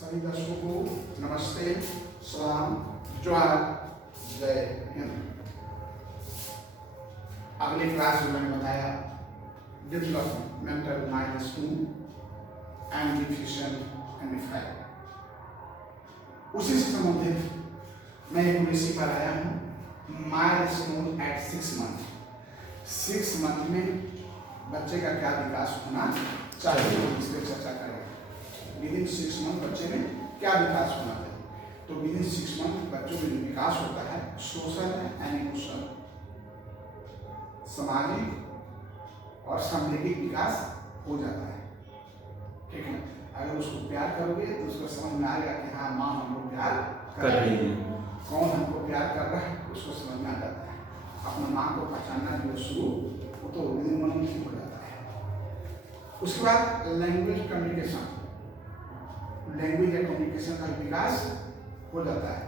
सभी दर्शकों को नमस्ते, सलाम, जोहार, जय हिंद। अगली क्लास में मैंने बताया developmental milestone and deficient amplifier. उसी से संबंधित मैं एक विषय पर आया हूँ, माइलस्टोन एट 6 मंथ। 6 मंथ में बच्चे का क्या विकास होना चाहिए, इस पर चर्चा करेंगे। विदिन 6 मंथ बच्चे में क्या विकास होना चाहिए? तो विदिन 6 मंथ बच्चों में जो विकास होता है सोशल एंड इमोशनल, सामाजिक और सामाजिक विकास हो जाता है। ठीक है, अगर उसको प्यार करोगे तो उसको समझ में आएगा कि हाँ माँ हमको प्यार कर रही है, कौन हमको प्यार कर रहा है उसको समझ में आ जाता है। अपना माँ को पहचानना जो शुरू वो तो विदिन 1 मंथ हो जाता है। उसके बाद लैंग्वेज कम्युनिकेशन, लैंग्वेज या कम्युनिकेशन का विकास हो जाता है।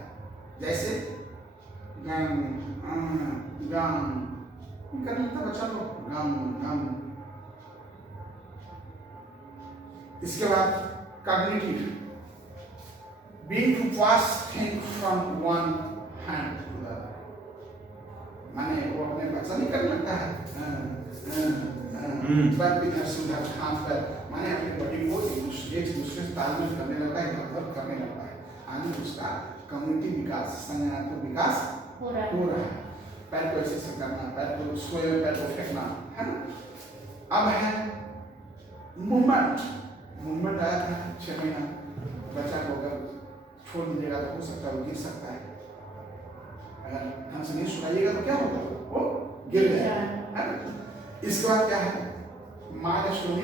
जैसे गम गम कर लेता बच्चा लोग, गम गम। इसके बाद cognitive, being to pass thing from one hand to the other, माने वो अपने बच्चा नहीं करने लगता है पैर पे इधर हाथ पर, माने अपनी बॉडी को एक दूसरे से तालमेल करने लगता है, इधर करने लगता है। आगे उसका कम्युनिटी विकास, संज्ञानात्मक विकास हो रहा है। पैर को ऐसे से करना, पैर को सोए हुए पैर को फेंकना, है ना। अब है मूवमेंट। मूवमेंट आया था 6 महीना, बच्चा को अगर छोड़ दीजिएगा तो हो सकता है वो गिर सकता है। अगर ढंग से नहीं सुनाइएगा तो क्या होगा, वो गिर जाएगा। इसके बाद क्या है, माइलस्टोन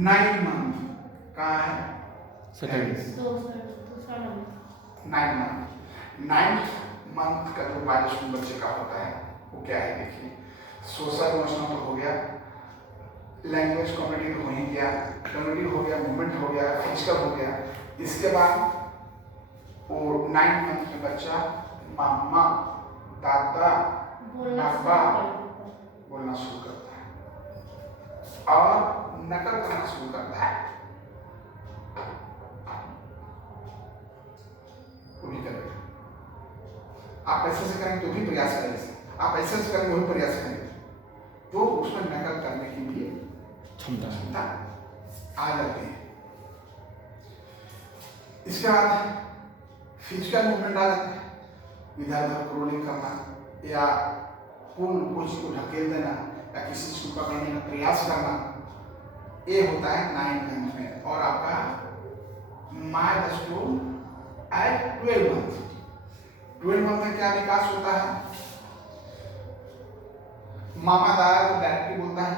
9 मंथ का है, 9 मंथ का जो माइलस्टोन बच्चे का होता है वो क्या है देखिए। सोशल इमोशनल तो हो गया, लैंग्वेज कम्युनिटी हो ही गया, कम्युनिटी हो गया, मूवमेंट हो गया, फिजिकल हो गया। इसके बाद वो 9 मंथ में बच्चा मामा दादा पापा बोलना शुरू करता है और नकल करना शुरू करता है। वो भी करेगा, आप ऐसे से करेंगे तो भी प्रयास करेंगे, आप ऐसे से करेंगे वही प्रयास करेंगे, तो उसमें नकल करने की भी क्षमता आ जाती है। इसके बाद फिजिकल मूवमेंट आ जाता है, इधर उधर क्रोलिंग करना या कुछ को ढकेल देना या किसी चीज को पकड़ने का प्रयास करना, ये होता है 9 मंथ में। और आपका माइलस्टोन एट 12 मंथ। 12 मंथ में क्या विकास होता है, मामा दादा तो डायरेक्टली बोलता है,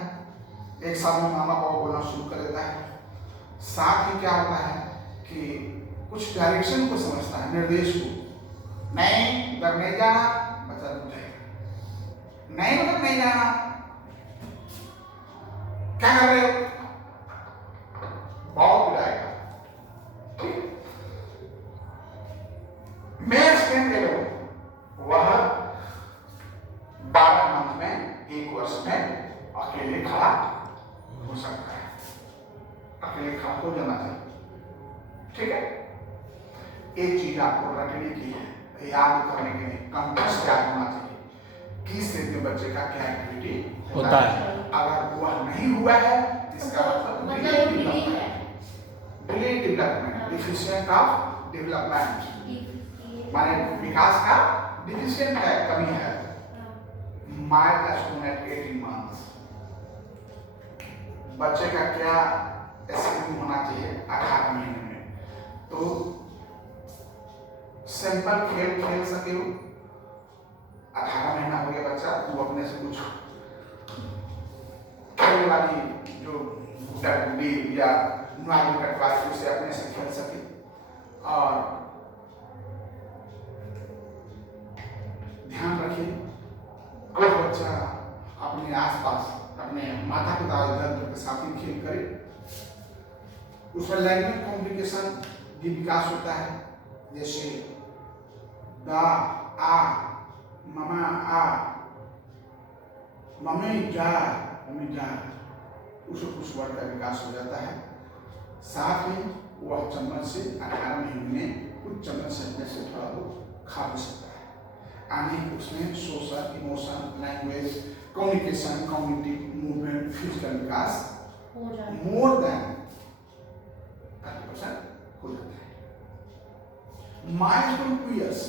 एक साल में मामा पापा बोलना शुरू कर देता है। साथ ही क्या होता है कि कुछ डायरेक्शन को समझता है, निर्देश को। नहीं उधर नहीं जाना, बच्चा रुक जाएगा, नहीं उधर नहीं जाना, क्या कर रहे हो, बहुत बुलाएगा। मैं स्टैंड ले लो, वह 12 मंथ में 1 वर्ष में अकेले खड़ा हो सकता है, अकेले खड़ा हो जाना चाहिए। ठीक है, एक चीज आपको रखने की है, याद करने के लिए कंटेक्स्ट याद होना चाहिए, किस स्टेज में बच्चे का क्या एक्टिविटी होता है। अगर वह नहीं हुआ है इसका मतलब delayed development, deficient of development, माने विकास का डिफिशिएंट है, कमी है। माइलस्टोन एट 18 मंथ्स, बच्चे का क्या स्किल होना चाहिए 18 महीने में, तो सिंपल खेल खेल सके हो। 18 महीना हो गया बच्चा, वो अपने से कुछ खेलने वाली जो गुड्डी या नाली कटवाली उसे अपने से खेल सके। और ध्यान रखिए, कोई बच्चा अपने आसपास अपने माता पिता के साथ ही खेल करे, उसमें लैंग्वेज कम्युनिकेशन भी विकास होता है। जैसे दा आ, मामा आ, मम्मी जा, उसको कुछ वर्ड का विकास हो जाता है। साथ ही वह चम्मच से 18 महीने में कुछ चम्मच से थोड़ा बहुत खा भी सकता है। यानी उसमें social, emotion, language, communication, cognitive, movement, physical विकास मोर देन 30% हो जाता है। माइलस्टोन 2 इयर्स,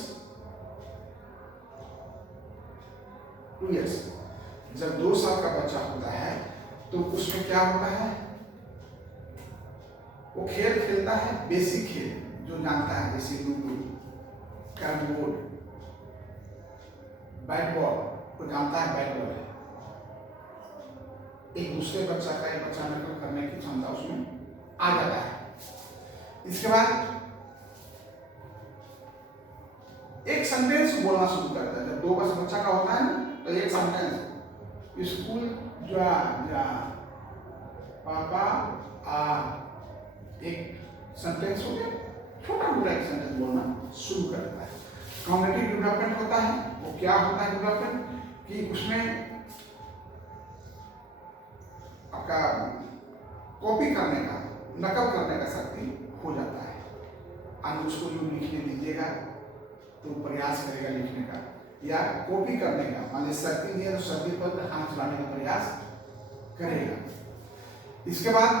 जब 2 साल का बच्चा होता है तो उसमें क्या होता है, वो खेल खेलता है, बेसिक खेल जो जानता है, जैसे ludo, carrom board, bat ball, वो जानता है बैट बॉल है। एक दूसरे बच्चा का एक बच्चा नकल करने की क्षमता उसमें आ जाता है। इसके बाद एक सेंटेंस बोलना शुरू करता है। जब 2 वर्ष बच्चा का होता है ना तो एक सेंटेंस, स्कूल जा जा, पापा आ, एक सेंटेंस हो गया, छोटा मोटा एक सेंटेंस बोलना शुरू करता है। कॉग्निटिव डेवलपमेंट होता है, वो क्या होता है डेवलपमेंट कि उसमें आपका कॉपी करने का, नकल करने का शक्ति हो जाता है। आज उसको जो लिखने दीजिएगा तो प्रयास करेगा लिखने का या कॉपी करने का, मान लीजिए सर्दी दिया तो सर्दी पर हाथ चलाने का प्रयास करेगा। इसके बाद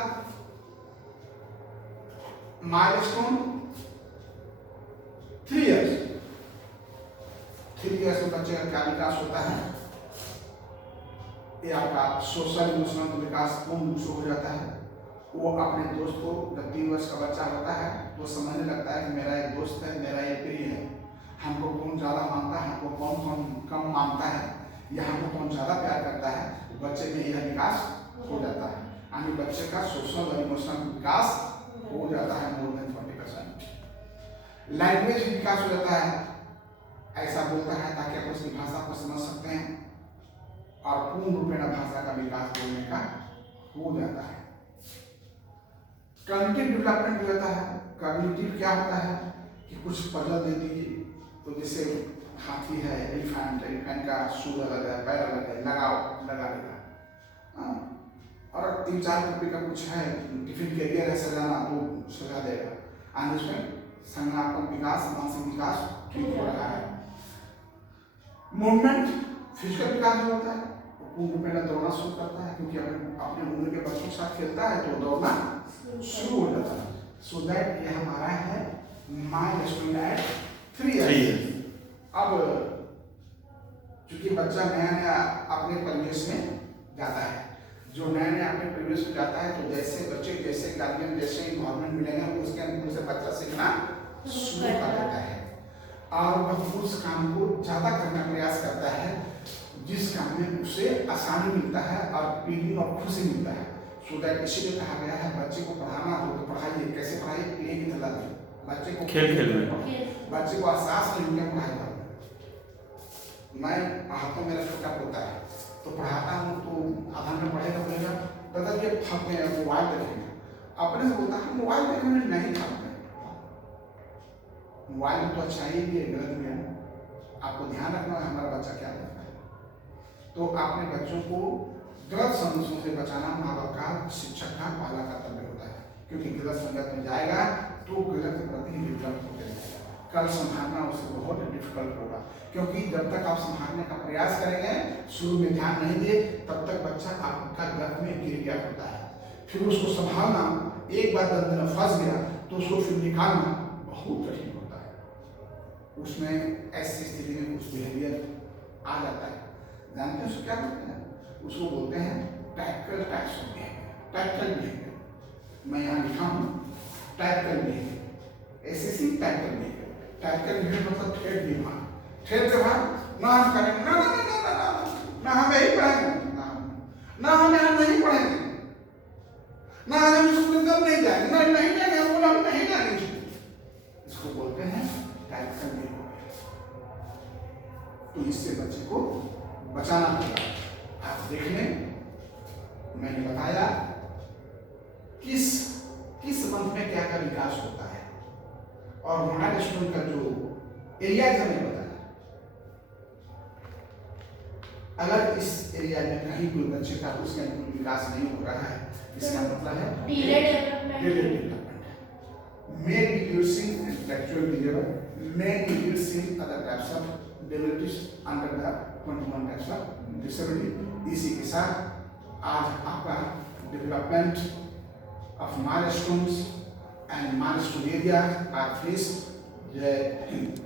माइलस्टोन 3 इयर्स में बच्चे का क्या विकास होता है, ये आपका सोशल इमोशनल विकास पूर्ण रूप से हो जाता है। वो अपने दोस्त को, जब 3 वर्ष का बच्चा होता है तो समझने लगता है कि मेरा एक दोस्त है, मेरा एक प्रिय है, हमको कौन ज़्यादा मानता है, हमको कौन कम मानता है, या हमको कौन ज़्यादा प्यार करता है, बच्चे में यह विकास हो जाता है। यानी बच्चे का सोशल और इमोशनल विकास हो जाता है मोर देन 40%। लैंग्वेज विकास हो जाता है, ऐसा बोलता है ताकि आप उसकी भाषा को समझ सकते हैं और पूर्ण रूपेण भाषा का विकास बोलने का हो जाता है। कॉग्निटिव डेवलपमेंट हो जाता है। कॉग्निटिव क्या होता है कि कुछ पजल दे दीजिए, तो जैसे हाथी है, एलिफेंट का सूर अलग है, पैर अलग है, लगा लेगा। और 3-4 रुपये का कुछ है, टिफिन कैरियर है सजाना, तो सजा देगा। और उसमें संज्ञानात्मक विकास, मानसिक विकास ठीक हो रहा है। मूवमेंट, फिजिकल विकास जो होता है, पूर्ण रूपेण दौड़ना शुरू करता है, क्योंकि अपने उम्र के बच्चों के साथ खेलता है तो दौड़ना शुरू हो जाता है। सो दैट ये हमारा है माइलस्टोन एट 3 इयर्स। अब चूंकि बच्चा नया अपने परिवेश में जाता है, जो नया अपने परिवेश में जाता है, तो जैसे बच्चे जैसे गार्जियन जैसे इन्वायरमेंट मिलेगा उसके अनुकूल से बच्चा सीखना शुरू कर देता है और वह उस काम को ज़्यादा करने का प्रयास करता है जिस काम में उसे आसानी मिलता है और फीलिंग और खुशी मिलता है। सो दैट इसीलिए कहा गया है बच्चे को पढ़ाना हो तो पढ़ाइए। कैसे पढ़ाइए? प्ले की तरह दें बच्चे को, खेल में बच्चे को एहसास नहीं होगा पढ़ाई का। मैं पढ़ाता हूँ, मेरा छोटा पोता है तो पढ़ाता हूँ तो आधा घंटा पढ़ेगा, दादा ये थक गए, मोबाइल देखेंगे, अपने से बोलता है मोबाइल देखने में नहीं थकते। मोबाइल तो अच्छा ही है, गलत भी है। आपको ध्यान रखना है हमारा बच्चा क्या करता है। तो अपने बच्चों को गलत संगतों से बचाना माँ बाप का, शिक्षक का पहला कर्तव्य होता है, क्योंकि गलत संगत में जाएगा तो गलत के प्रति विकल्प होते रहेगा। कल संभालना उसे बहुत डिफिकल्ट होगा, क्योंकि जब तक आप संभालने का प्रयास करेंगे, शुरू में ध्यान नहीं दिए, तब तक बच्चा आपका गर्भ में गिर गया होता है। फिर उसको संभालना, एक बार दर्द में फंस गया तो उसको फिर निकालना बहुत कठिन होता है। उसमें ऐसी स्थिति में कुछ बिहेवियर आ जाता है। जानते हैं उसको क्या बोलते हैं? उसको बोलते हैं tactical types of behaviour, tactical behaviour. मैं यहाँ लिखा हूँ tactical behaviour, SSC tactical behaviour. Tactical behaviour मतलब ठेठ व्यवहार। ठेठ व्यवहार ना हम करेंगे, ना ना ना ना ना ना हम यही पढ़ेंगे, ना हम यहाँ नहीं पढ़ेंगे, ना हम स्कूल तब नहीं जाएंगे, ना नहीं जाएंगे, हम बोला हम नहीं जाएंगे। इसको बोलते हैं टैक्टिकल बिहेवियर। तो इससे बच्चे को बचाना होगा। आप देख लें, मैंने बताया किस मंथ में क्या का विकास होता है और माइलस्टोन का जो एरिया है मैंने बताया। अगर इस एरिया में कहीं कोई बच्चे का उसके अनुकूल विकास नहीं हो रहा है, इसका मतलब है delay development. may be used in intellectual disorder, may be used in other types of disabilities under the 21 types of disability. इसी के साथ आज आपका development of milestones and milestone areas are faced. Jai Hind.